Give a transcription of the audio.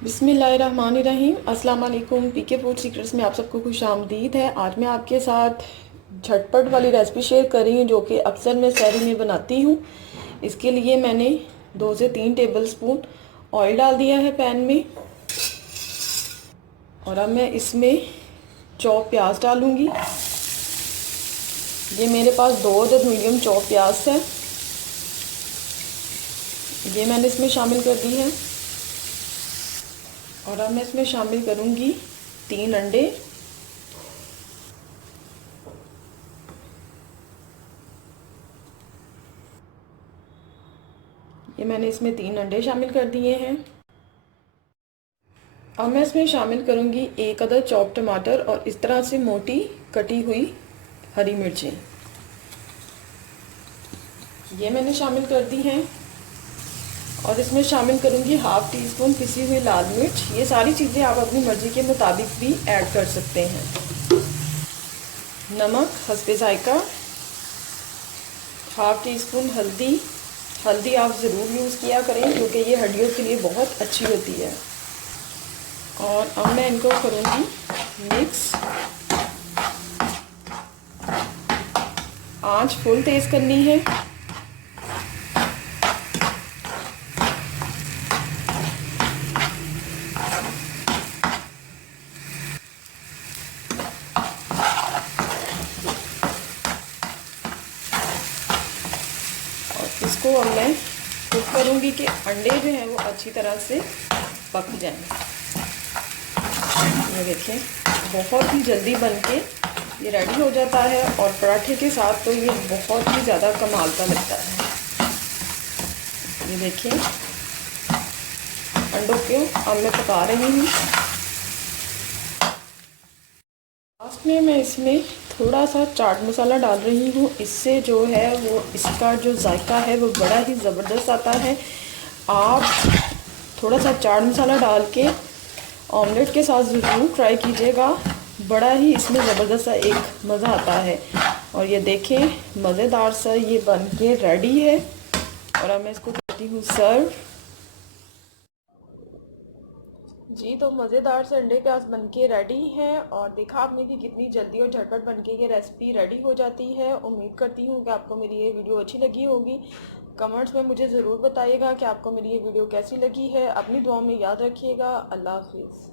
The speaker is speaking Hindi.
बिस्मिल्लाहिर्रहमानिर्रहीम। अस्सलाम वालेकुम। पीके फूड सीक्रेट्स में आप सबको खुश आमदीद है। आज मैं आपके साथ झटपट वाली रेसिपी शेयर कर रही हूँ जो कि अक्सर मैं सहरी में बनाती हूँ। इसके लिए मैंने 2 से 3 टेबलस्पून ऑयल डाल दिया है पैन में और अब मैं इसमें चॉप प्याज डालूँगी। ये मेरे पास 2 अदद मीडियम चॉप प्याज है, ये मैंने इसमें शामिल कर दी है। और अब मैं इसमें शामिल करूँगी 3 अंडे। ये मैंने इसमें 3 अंडे शामिल कर दिए हैं। अब मैं इसमें शामिल करूँगी 1 अदद चॉप टमाटर और इस तरह से मोटी कटी हुई हरी मिर्चें, ये मैंने शामिल कर दी हैं। और इसमें शामिल करूँगी 1/2 टीस्पून पिसी हुई लाल मिर्च। ये सारी चीज़ें आप अपनी मर्ज़ी के मुताबिक भी ऐड कर सकते हैं। नमक हस्बे जायका, 1/2 टीस्पून हल्दी आप ज़रूर यूज़ किया करें क्योंकि ये हड्डियों के लिए बहुत अच्छी होती है। और अब मैं इनको करूँगी मिक्स। आंच फुल तेज़ करनी है। और इसको अब मैं कुक करूँगी कि अंडे जो हैं वो अच्छी तरह से पक जाएं। ये देखिए बहुत ही जल्दी बनके ये रेडी हो जाता है और पराठे के साथ तो ये बहुत ही ज़्यादा कमाल का लगता है। ये देखिए अंडों को अब मैं पका रही हूँ। लास्ट में मैं इसमें थोड़ा सा चाट मसाला डाल रही हूँ। इससे जो है वो इसका जो जायका है वो बड़ा ही ज़बरदस्त आता है। आप थोड़ा सा चाट मसाला डाल के ऑमलेट के साथ ज़रूर ट्राई कीजिएगा, बड़ा ही इसमें ज़बरदस्त सा एक मज़ा आता है। और ये देखें मज़ेदार सा ये बन के रेडी है। और अब मैं इसको करती हूँ सर्व। जी तो मज़ेदार से अंडे प्याज बनके रेडी है। और देखा आपने कि कितनी जल्दी और झटपट बनके ये रेसिपी रेडी हो जाती है। उम्मीद करती हूँ कि आपको मेरी ये वीडियो अच्छी लगी होगी। कमेंट्स में मुझे ज़रूर बताइएगा कि आपको मेरी ये वीडियो कैसी लगी है। अपनी दुआ में याद रखिएगा। अल्लाह हाफिज़।